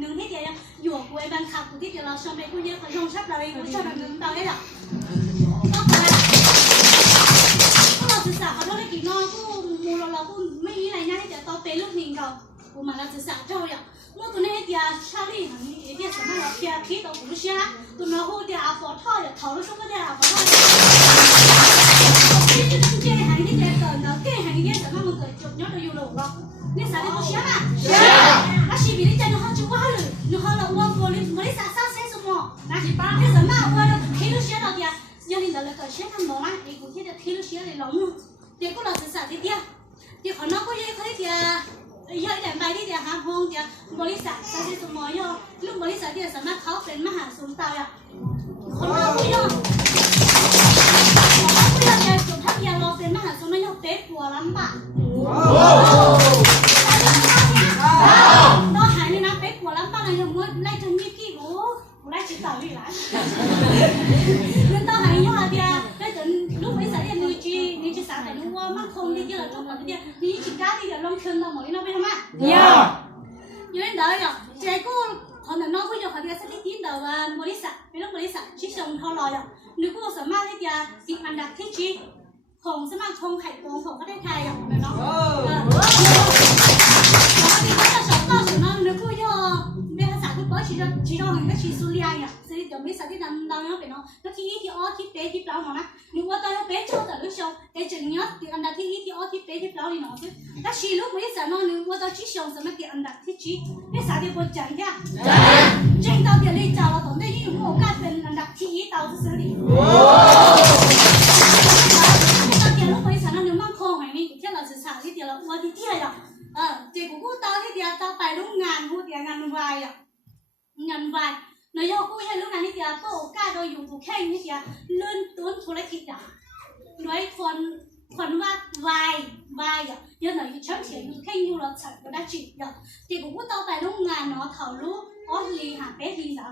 nướng thế thì dùa của em khạc của thế thì là xong đây cũng như phải rong sắp lại cũng cho nó nướng tao đấy ạ có phải là sự sạc ở đó đấy kỳ nó cũng mù là cũng mấy ý này nha thì tao tế lúc nhìn cầu của mà là sự sạc thôi ạ mua tụi này thì sao đi hả đi biết sao mà kia khí tao cũng xia tụi nó hô thì bỏ thôi thầu nó xuống cái thì bỏ thôi cái chơi hàng cái chơi cờ nó cái hàng cái sao mà mình cởi chụp nhớ được yêu đồ rồi nên sao đi có xia mà nó chỉ vì cái nó không chịu quá rồi nó không là uống vô lên mới sao sẽ xong rồi nó chỉ ba cái sao mà uống nó khí nó xia đâu kìa giờ nên là cởi xia thằng nó mà thì cũng thấy là khí nó xia thì lỏng luôn thì cũng là sự sạch thì thì họ nó có gì cái thì giờ để bài đi thì hàng phong thìบริษัทsẽสมอยลูกบริษัทที่สามารถเขาเป็นมหาสมตาวคนเราคุยจะจบทักยาเราเป็นมหาสมไม่ยกเตะหัวลำบากเราหายนี่นะเตะหัวลำบากเลยยังมัวไล่จนมีกี่โอ้ไล่จิตตาวิหลายเรื่องต่อหายยังอะไรไล่จนลูกบริษัทที่นี่จีสามแต่รู้ว่ามันคงที่เราต้องการที่นี่จีก้าที่เราลงทุนเราหมดเราไปทำไมอยู่ในเดี๋ยวเจ้ากูคนนั้นน้องผู้หญิงเขาเรียกสถิติเดี๋ยวบริษัทเป็นบริษัทชี้ชงเขาลอยนึกว่าสามารถที่จะติดอันดับที่ชี้ของสมาคมไข่โกงของประเทศไทยอย่างนั้นเนาะที่เขาจะสอนต่อสู่นั้นนึกว่าย่อเป็นภาษาที่เขาชี้เราเห็นก็ชี้สุริยาอย่างสิ่งที่บริษัทที่เราเป็นเนาะก็ที่อ้อที่เป๊ะที่เปล่าเนาะนึกว่าตอนเราเป๊ะโชว์แต่ลูกโชว์แต่จริงเนาะติดอันดับที่อ้อที่เป๊ะที่เปล่าเลยเนาะซึ่งถ้าชี้ลูกบริษัทเนาะนึกว่าตอนชี้ชงสามารถติดอันดับที่ชี้เป็นสายที่บนใจเนี่ยจริงตอนเดี๋ยวเลยจ่าเราต้องได้ยิ่งโอกาสเป็นอันดับที่ต่อซื้อดิตอนเดี๋ยวลูกบริษัทเนาะนึกมั่งคงอย่างนี้ที่เราศึกษาที่เดี๋ยวเราว่าที่เที่ยวเจ้ากูตอนที่เดี๋ยวตอนไปโรงงานกูเดี๋ยวงานวายงานวายนายกกูให้โรงงานนี่เดี๋ยวก็โอกาสเราอยู่ถูกแค่นี้เดียวเลื่อนต้นธุรกิจด้วยคนว่าวายยังหน่อยชั้นเฉียงแค่ยูเราฉันก็ได้จิตเจ้ากูตอนไปโรงงานเนาะเขารู้ออสลีหาเป๊ะลีนะ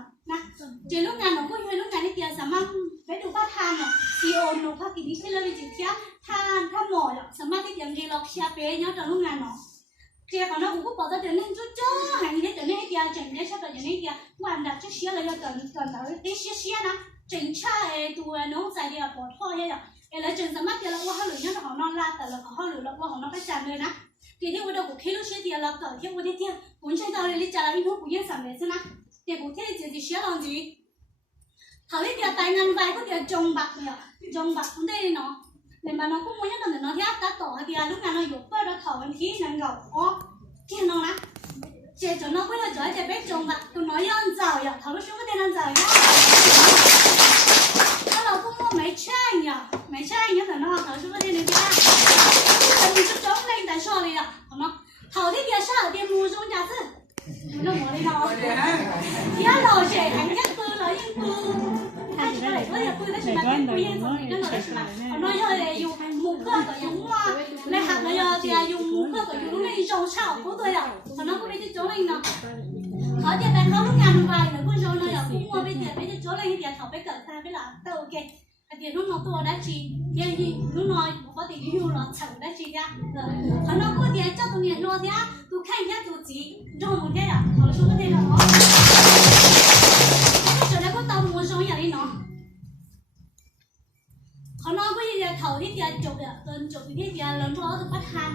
เจ้าโรงงานเราก็ให้โรงงานนี่เดียวสามารถไปดูป้าทานซีโอโนภากิจที่เราไปจิตเที่ยทานถ้าหมอสามารถที่จะเรียนเราเชียร์เป๊ะเนาะจากโรงงานเนาะเจ้าของเราผมก็บอกจะเดินเล่นจ้าๆอย่างนี้เดินเล่นให้เดียวจังได้ใช่ป่ะอย่างนี้เดียววันดับจะเชียร์เลยจะก่อนเราได้เชียร์นะจังชาตัวน้องใจเดียวปวดท้อเนี่ยแล้วจังสามารถเดียวเราว่าเขาหรือยังของนอนลาแต่เราเขาหรือเราว่าของน้องไปจันเลยนะทีที่วันเดียวผมคิดรู้เชียร์เดียวเราเกิดที่วันที่ผมใช้ตอนเรียนจะอินทุกอย่างสำเร็จใช่ไหมเดี๋ยวผมที่จะเชียร์ลองจีเขาที่เดียวแต่งงานไปก็เดียวจงบักเนี่ยจงบักคนได้เนาะในบ้านเราก็มุ่งยังแต่เนาะที่ตัดต่อเดียวลูกงานเราอยู่เพื่อเราถอดวันที่นั่งเราอ๋อที่น้องนะเจ้าจนน้องเพื่อเราจะไปจงบักตัวน้อยย้อนเจ้าอย่างเขาลูกช่วยก็ได้นั่งเจ้าเนี่ยถ้าเราก็มุ่งไม่ใช่เนี่ยแต่น้องเขาช่วยก็ได้นั่งเจ้าแต่มีจุดจบเลยแต่ชอบเลยอ่ะเนาะเขาที่เดียวชอบเดียวมูจงจ่าซึน้องหัวเลยเนาะที่เราเฉยทั้งยังปืนเรายังปืนถ้าจะได้ก็อย่าปืนได้ใช่ไหมปืนยังสองนั่นเราได้ใช่ไหมน้อยเลยอยู่มูเกอร์กับอยู่ว่าในหักเลยจะอยู่มูเกอร์กับอยู่ในโจเช่าก็ตัวอ่ะตอนนั้นก็ไม่ได้โจเลยเนาะเขาจะไปเขาลูกงานไปหรือผู้ชมเลยอ่ะผู้มัวไปเดี๋ยวไปจะโจเลยเดี๋ยวเขาไปเกิดตาไปหลังแต่โอเคเดี๋ยวน้องตัวได้จีเดี๋ยวน้องน้อยปกติอยู่หรอฉันได้จีอ่ะเขาน้องก็เดี๋ยวเจ้าตัวเนี้ยน้องเดี๋ยวตัวแค่แค่ตัวจีโดนหมดเลยอ่ะเขาช่วยก็ได้หรอจะได้ก็ตามมูชงอย่างนี้เนาะเขาน้องก็ยังเขาที่เดียวจบเนี่ยตอนจบที่เดียวแล้วตัวตัวประธาน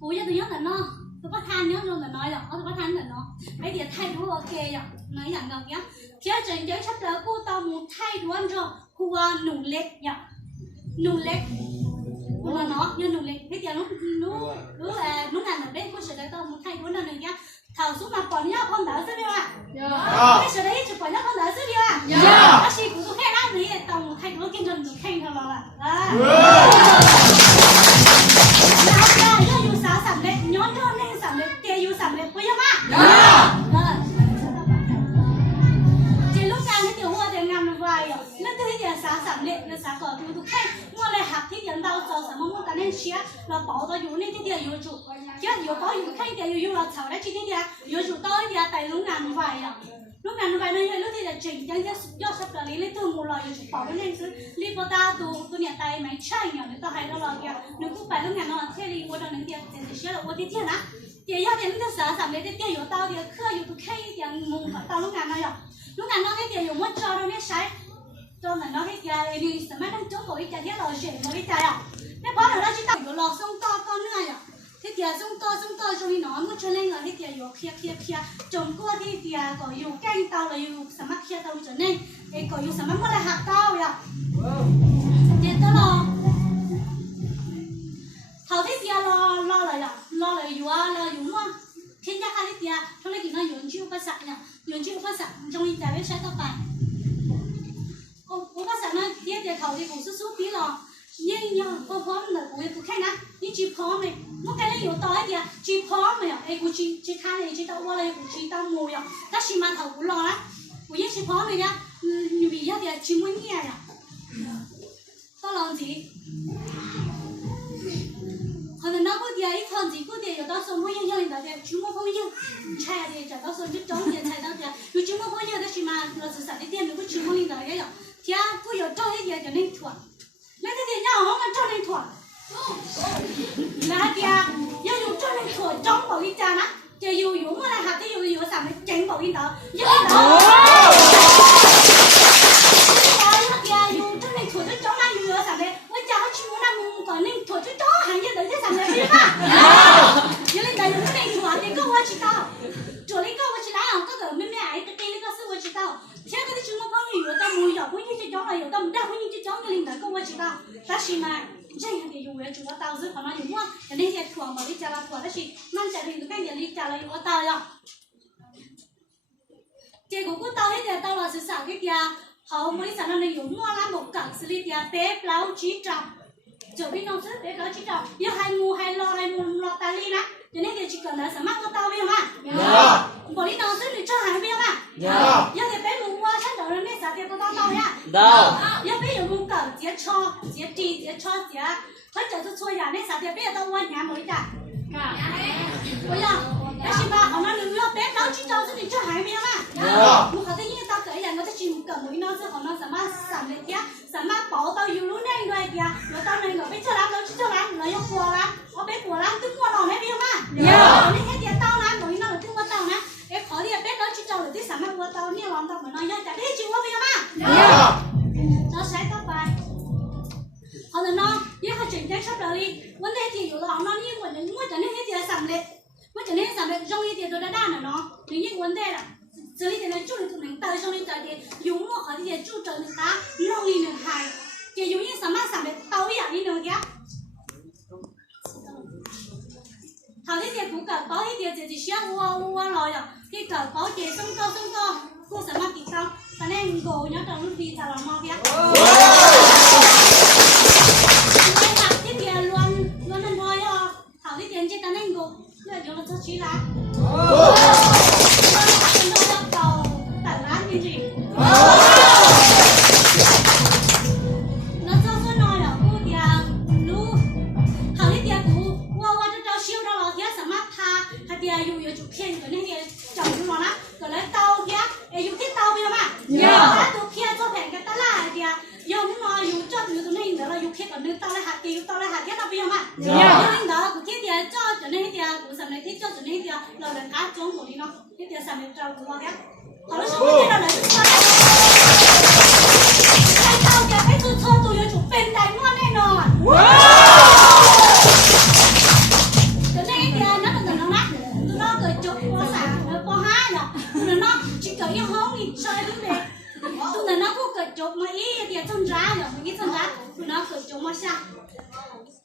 กูยังตัวย้อนแต่เนาะตัวประธานย้อนลงแต่น้อยหรอกตัวประธานแต่เนาะไอเดียไทยรู้โอเคอย่างไหนอย่างเงี้ยเที่ยวจนเดี๋ยวชัดแล้วกูตามมูไทยด้วนจบกูว่าหนุ่มเล็กอย่างหนุ่มเล็กกูว่าเนาะยังหนุ่มเล็กที่เดียวรู้งานหนุ่มเล็กกูเฉยๆตามมูไทยด้วนนั่นเองเนี่ยเขาสู้มาปอนยาคนเดียวใช่ไหมวะไม่เฉยๆจะปอนยาคนเดียวใช่ไหมวะถ้าชีกูแค่นั้นนี่ตามมูไทยด้วนกินจนหนุ่มแข่งกันแล้วล่ะแล้วอยู่สาวสามเล็กย้อนโดนเล่นสามเล็กเตียอยู่สามเล็กกูยังมาจีลูกงานที่เดี๋ยวว่าเดี๋ยวงานมันวายอ่ะนั่นที่เดี๋ยวสามเล็กเนี่ยสาวก่อนดูแค่มัวเลยหักที่เดี๋ยวเราจะสามารถมัวแต่เล่นเชียร์เรา保到อยู่นี่ที่เดียวอยู่จุเดี๋ยวอยู่保อยู่แค่เดียวอยู่เราเฉาได้ที่เดียวอยู่จุต่อเดียวแต่ลูกงานวายอ่ะลูกงานวายนั่นเลยลูกที่เดียวจริงยังยอดสัปดาห์นี้เลยตัวมูลอยอยู่จุ保ไม่เล่นซื้อรีบตาตัวเนี่ยตายไม่ใช่เนี่ยตัวให้เราเดียวนึกกูไปลูกงานเราเที่ยวรีบวันนั้นเดียวเดี๋ยวเชียร์เราวันที่เที่ยวนะเดี๋ยว要点那个啥，咱们的店有到的客有都看 khay tiền mùng phải tao lúc ngàn này rồi lúc ngàn nó cái tiền dùng mất cho đâu nét sai cho là nó cái tiền đi sắm đang chỗ của cái tiền thiết rồi chuyển một cái tiền à cái bó nào đó chỉ tao lọt xong to con nữa rồi cái tiền xong to cho nên nó mất cho nên là cái tiền dùng kia trồng qua cái tiền có dùng canh tao là dùng sắm mắt kia tao trở nên cái có dùng sắm mắt là hạt tao rồi tiền tao lo thầu thế tiền lo lại dùng luôn thiên gia khai tia trong này thì nó dùng chiêu phát sạch nè dùng chiêu phát sạch trong đi tại website tao bài cô phát sạch nó tia thầu thì cũng xuất tí lò nhưng cô phóng là cô khai nè nhưng chị phóng này nó cái này dùng to hết kìa chị phóng mày ai cô chị khai này chị tao qua đây cô chị tao ngồi à các chị mà thầu cũng lo lắm cô biết chị phóng này nhá như bây giờ thì chị muốn nghe à tao làm gì hồi nó có gì ít hơn gì có gì ở đó xong mới nhân nhân đó thì chúng nó không nhân chạy thì chả đó xong chứ trống tiền chạy đó thì nếu chúng nó không nhân đó thì mà nó sẽ sản tiền nó có chúng nó lên đó đấy rồi thì có giờ cho cái gì cho nên thuận lấy cái gì nhau không cho nên thuận là thì giờ dùng cho nên thuận trống bảo đi cha á thì dùng mà là hạt thì dùng sản để tránh bảo đi đó chứ đó dùng cho nên thuận trống này dùng sản để với cha nó chỉ muốn làm còn nên thuận cho hàng như đấy sản để biết à giờ lên đây dùng cái này thuận thì có qua chỉ tao chỗ lấy có qua chỉ lại không có cái mấy ấy cái cây lấy có sư qua chỉ tao thế cái chúng nó có nhiều tao mùi rồi có những cái chó là nhiều tao đang có những cái chó cái lên đấy có qua chỉ tao ta chỉ mà chơi hàng thì dùng để chúng nó tao giữ còn nó dùng quá cho nên thì thuận mà đi trả là thuận đó chỉ mang trả thì cái gì đi trả là dùng tao rồi chị cũng có tao hết giờ tao là sự sản cái kia họ mới sản nó này dùng mua làm một cẳng xử lý tiền bé lau chỉ trọng giờ biết nó rất bé lau chỉ trọng giờ hai mua ta đi nè cho nên thì chỉ cần là sản mắc của tao biết không ạ bỏ đi tao rất để cho hàng biết không ạ giờ thì bé mua sát đầu lên sản tiền của tao nha giờ bé dùng mua cẳng chỉ cho hết giờ tôi xôi nhà nên sản tiền bé tao qua nhà mới trả bây giờ cái gì mà họ nói đừng lo bé lau chỉ trọng rất để cho hàng biết không ạ một cái gì tao kể là nó sẽ chỉ cần mũi nó sẽ họ nó sản lên kia sản bỏ tao yêu luôn đây rồi kìa rồi tao này nó biết cho lắm nó chỉ cho lắm nó yêu của lắm nó biết của lắm tức qua nó mấy biết không à nên cái tiền tao lắm mũi nó là tức qua tao nè em khó thì biết nó chỉ cho được cái sản của tao như lòng tao mà nó nhớ chả biết chịu không biết không à nó sẽ tao bài họ là nó như họ chuyển cái sắp đời đi vấn đề thìอยู่họ nó như của những người trở nên cái tiền sản lệ mới trở nên sản lệ trong cái tiền tôi đã đan là nó thì những vấn đề là xử lý thì nói chung là tụi mình tới trong đi tới thì dùng một cái gì chú trợ người ta long đi đường hài thì dùng như sản để tao ý đi đường kia thằng cái gì cũng cần có cái gì thì xíu qua rồi à cái cần có gì xong to cô sản thì xong cho nên gồ nhớ trong lúc đi thằng làm mò kia cái gì luôn nên thôi thằng cái tiền chỉ ta nên gồ cái là cho chí là nó cho nói là cô tiền lu hầu hết tiền cũ qua cho siêu đó là giá sản mát tha hay tiền dùng chụp khen cái này thì chồng chúng nó á rồi lấy tàu kia dùng thiết tàu bây giờ mà ta tụi kia cho phèn cái ta là thì dùng nó dùng cho tụi này đó là dùng thiết còn nước tao là hạt tiền tao là hạt thiết tao bây giờ mà nhưng đó của thiết tiền cho này thì của sản này thiết cho này thì rồi là cá trống của đi nó thiết tiền sản này trâu của nó kia họ nói xong cái là cái tao kìa cái tôi cho tôi chủ bên đánh ngon này nọ cho nên kìa nó là nó nát tụi nó cười chụp qua sáng qua hai rồi tụi nó chỉ cười như hông thì chơi đứng đấy tụi nó cũng cười chụp mà ý thì chân ra rồi cái chân ra tụi nó cười chụp mà sao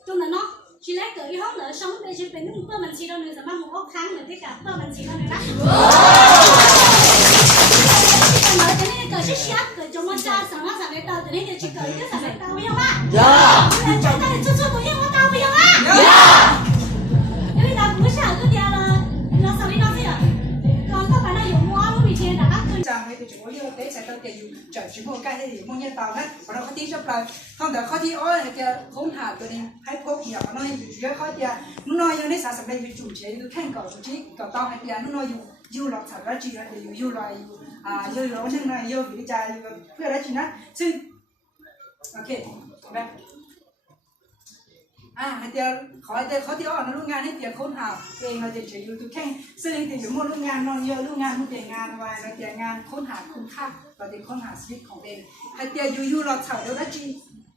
tụi nó chỉ lấy cười hông nữa sống để chỉ phải nung bơ mình chỉ đâu nữa mà một ốc kháng nữa tất cả bơ mình chỉ đâu nữa nói cho nên cởi chiếc xếp cởi cho con cha sáng sáng để tao cho nên chỉ cởi cái sáng để tao biết không ạ? Dạ. Nên chúng ta để chút chút của nhau tao biết không ạ? Dạ. Nếu bây giờ cũng sợ cái gì là nó sao đi nó thế à? Còn các bạn nào dùng mua lúc bị tiền đã cởi. Chàng hay thì chủ yếu tế sẽ tao tiền trở chỉ mua cái thì mua như tao hết, còn nó khó tí chấp lại, không được khó tí ơi thì không thả tụi này hay phốt nhiều nó nói chủ yếu khó tí, nó nói như này sản phẩm này chủ chế cứ khen cậu chủ chế cậu tao hay tí nó nói dù lọt sản ra chỉ là dù loại dù lọt nhưng này dù bị trái cứ ra chỉ nóซึ่ง ok ไป เดี๋ยวขอเดี๋ยวเขาที่อ่อนลูกงานให้เดี๋ยวค้นหาเองเราจะเฉยอยู่ทุกแข่งซึ่งเดี๋ยวมั่วลูกงานนอนเยอะลูกงานมุ่งเดี๋ยวงานไว้เราเดี๋ยวงานค้นหาคุณค่าเราเดี๋ยวค้นหาชีวิตของเองให้เดี๋ยวอยู่เราเฉาเดี๋ยวได้จี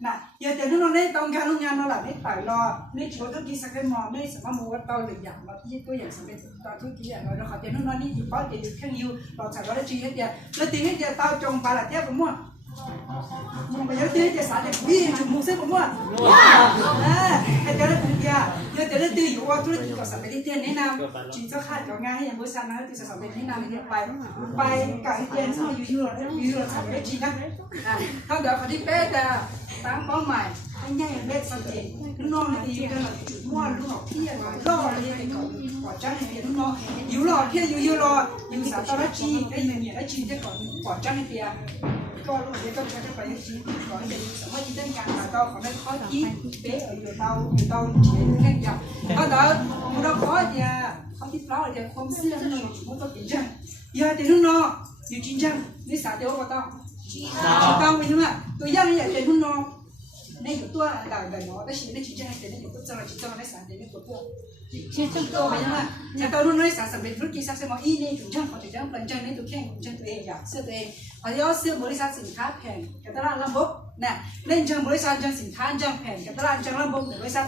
นะเดี๋ยวเราได้ต้องการลูกงานเราหลับไม่ไปรอไม่ชัวร์ทุกทีสักแค่มองไม่สามารถมัวต่อหรืออย่างเราที่ตัวอย่างสำเร็จต่อทุกทีอย่างเราขอเดี๋ยวนี่อยู่เพราะเดี๋ยวอยู่แค่อยู่เราเฉาเราได้จีให้เดี๋ยวแล้วทีนี้เดี๋ยวเต้าจงไปละเดี๋ยวผมมั่วมึงไปยังตีจะสาเด็กพี่จุ่มมือเส้นผมว่าให้เจ้าได้ผมเดียเดี๋ยวได้ตีอยู่ว่าธุรกิจก็สำเร็จที่เตียนแนะนำจีนเจ้าข้าเจ้างานให้ยังบริษัทนะที่จะสำเร็จแนะนำเนี่ยไปกับเตียนซึ่งอยู่เราทำได้จีนนะถ้าเดี๋ยวเขาที่เป๊ะจะตั้งเป้าหมายให้ง่ายเล็กสักทีน้องดีกันหน่อยจุดมั่วลูกหอกเที่ยงล่ออะไรไปก่อนจ้าให้เตียนน้องอยู่รอเที่ยอยู่รออยู่สาวตอนจีได้เมียได้จีนจะก่อนจ้าให้เตียก็รู้เดี๋ยวก็จะไปจีนก่อนจะสามารถที่ได้การหาเตาของได้ข้อจีเป๊ะอยู่เตาเฉยแค่เดียวถ้าเดี๋ยวเราขอเดียเขาที่เปล่าเดียความเสื่อมหนึ่งมันก็เป็นจังอย่าเดี๋ยวน้องอยู่จริงจังนี่สาวเดียวก็ต้องต้องไปใช่ไหมตัวอย่างนี่อย่าเดี๋ยวน้องในอยู่ตัวด่างแบบน้องได้ชิ้นได้จริงจังแต่ในอยู่ตัวเราจริงจังได้สารเดียวในตัวชิ้นจังตัวไปใช่ไหมจะตัวนู้นได้สารสำเร็จธุรกิจสักเซมอีนี่จุดจังเขาจะจังเป็นจังในตัวแข่งจังตัวเองอยากเสื้อตัวเองพอยอดเสื้อบริษัทสินค้าแพงกับตลาดลำบกเนี่ยเล่นจังบริษัทจังสินค้าจังแพงกับตลาดจังลำบกบริษัท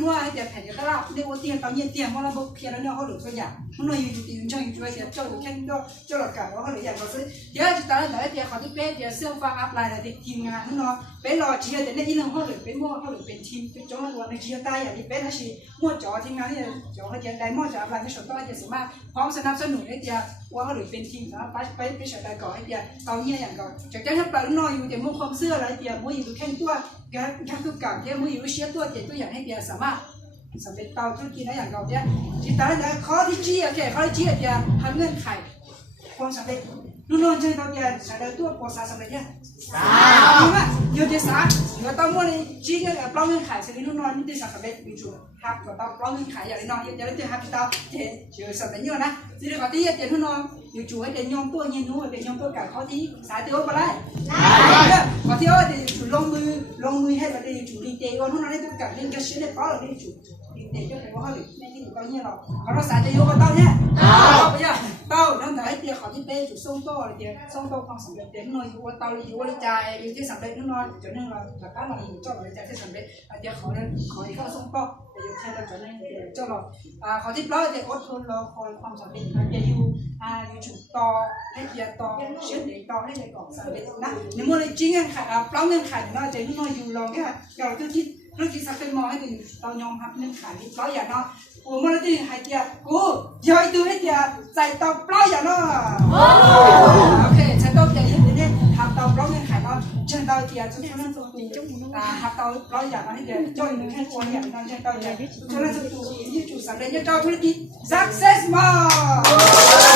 มั่วให้แต่แพงกับตลาดในโอเตียนตอนเย็นเตียนว่าลำบกเพียแล้วเนี่ยเขาหลุดตัวอย่างมันน้อยอยู่ตีนจังอยู่ด้วยเดี๋ยวเจ้าอยู่แข่งก็เจ้าหลักการว่าเขาหลุดอย่างเขาซื้อเดี๋ยวจะตอนนั้นเดี๋ยวเขาที่เป๊ะเดี๋ยวเสื้อฟ้าอัพไลน์เด็กทีมงานนั่นเนาะเป็นรอเชียร์แต่ในอีเรื่องเขาหลุดเป็นมั่วเขาหลุดเป็นทีมเป็นจ้องวันในเชียร์ใต้อย่างนี้เป็นนะชีมั่วจ่อทีมงานที่จ่อเขาจะได้มั่วจ่ออัพไลน์ไม่สนต้องจะสามารถพร้อมสนับสนุนให้เดี๋ยวว่าเขาหลุดเป็นทีมนะไปเฉยๆก่อนให้เดี๋ยวตอนนี้อย่างก่อนจากนั้นถ้าปลาน้อยอยู่แต่มั่วความเสื้ออะไรเดี๋ยวมั่วอยู่แข่งตัวการทุกการเดี๋ยวมั่วอยู่เชียร์ตัวเดี๋ยวตัวอย่างให้เดี๋ยวสามารถสำเร็จเตาธุรกิจได้อย่างเก่าเนี่ยจิตตาเนี่ยข้อที่จี้โอเคข้อที่จี้เดี๋ยวทำเงื่อนไขความสำเร็จนู่นๆใช่ตัวเดียวใช้ได้ตัวภาษาสำเร็จเนี่ยดีมากอยู่ที่สามอยู่ต้องมั่วในจี้เนี่ยปล้องเงื่อนไขสิ่งนู่นๆนี่ที่สำเร็จมีจุดหักก็ต้องปล้องเงื่อนไขอย่างน้อยอย่างนี้ที่หักที่เตาเดี๋ยวสำเร็จเยอะนะที่เรื่องที่เดี๋ยวนู่นๆอยู่จุดให้เดี๋ยวยอมตัวเย็นนู้นเดี๋ยวยอมตัวกับข้อที่สายตัวไปได้ข้อที่เดี๋ยวจุดลงมือให้เราได้จุดดีเตะว่านู่นได้ตัวกับเล่นกระชื้นได้เพราะเราได้จุดเด็กก็เลยว่าเขาหรือไม่ที่ถูกต้องเนี่ยหรอกเขาเราสายจะโยกกันเต้าเนี่ยไปย่าเต้านั่นแต่ไอ้เดียเขาที่เป้จุดส่งโต้อะไรเดียส่งโต้ความสำเร็จเด็กน้อยอยู่ว่าเต้าอยู่ว่าใจอยู่ที่สำเร็จน้อยจนนึงเราหลักการเราอยู่เจ้าเราใจที่สำเร็จเดียเขาเนี่ยขอให้เขาส่งโต้แต่อยู่แค่เราจนนึงเจ้าเราเขาที่เป้าเด็กอดทนรอคอยความสำเร็จเดียอยู่จุดต่อให้เดียต่อเชื่อเด็กต่อให้เด็กก่อนสำเร็จนะในโมเลกุลเงื่อนไขเปล่าเงื่อนไขเนาะใจน้อยอยู่รอแค่เราที่ธุรกิจสักเป็นมอให้ถึงเรายอมรับเงื่อนไขนี้เพราะอย่างเนาะกูมันได้ให้เดียกูย้อยตัวให้เดียใจตอบเปล่าอย่างเนาะโอเคฉันต้องเดียยืนเนี่ยทำตอบเปล่าเงื่อนไขเนาะฉันต้องเดียทุกท่านต้องมีทำตอบเปล่าอย่างนั้นให้เดียจ้อยหนึ่งแค่คนอย่างนั้นฉันต้องเดียทุกท่านต้องมีจุดสำเร็จจะจ้อยธุรกิจ success more